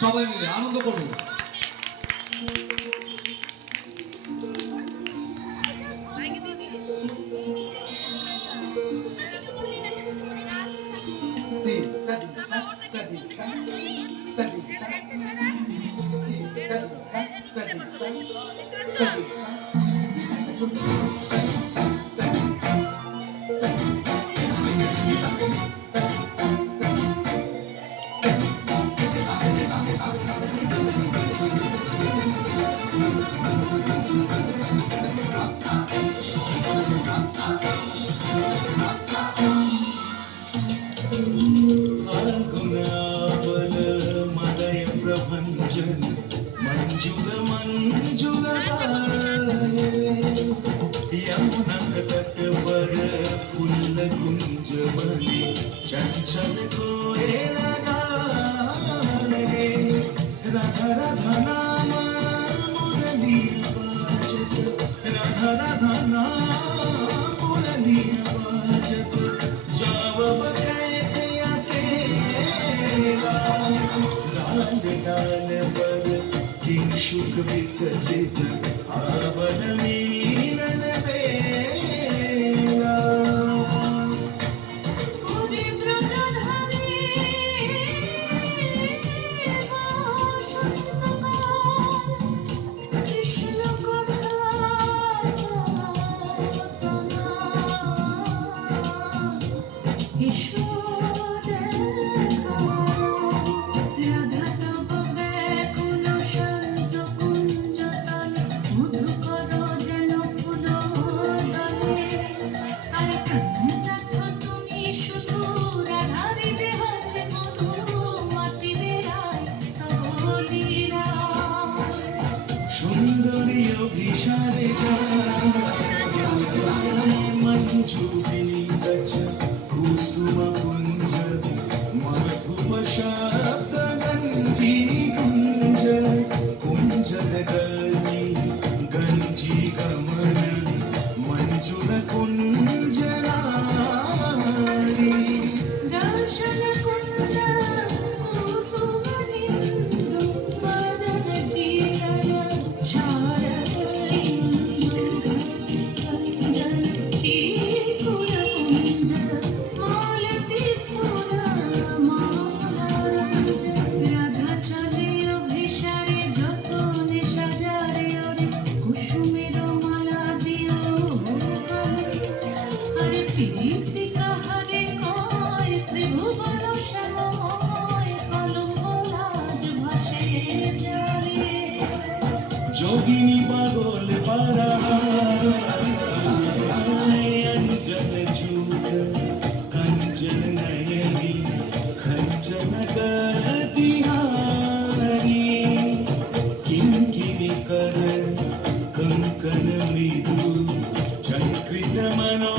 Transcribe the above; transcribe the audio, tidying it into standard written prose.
সবাই মিলে আনন্দ করুন। मंजुल मंजुल यमुना तट पर फूल कुंज बने चंचल कोयला गाए राधा राधा नाम मुरली बाजत राधा राधा नाम मुरली बाजत जावब कैसे अकेला डाल डाल पर शुक विकसित आवन मीनन बेला पूरी ब्रजधारी वसंतकाल कृष्ण कथा সুন্দরী অভিসারে মঞ্জু বিকচ কুসুম কুঞ্জ মধুপ শব্দ গঞ্জি কুঞ্জ কুঞ্জল গলি গঞ্জি গমন মঞ্জুল কুঞ্জ নারী দর্শন কুন্দ কুসুমনিন্দু মদন জিতন শারদইন্দুঞ্জন চিকুল কুঞ্জ মালতী ফুল মালারঞ্জ রাধা চলে অভিসারে যতনে সাজারে ওরে কুসুমের মালা দিও আরে প্রীতি কাহারে কয় ত্রিভুবন শ্যামময় কলঙ্ক লাজ ভাসে জলে যোগিনী পাগল পারা অঞ্জল চূত कंचन नयनी खंचन गतिहारी किंकिनी कर कंकन मृदु चक्रित मनो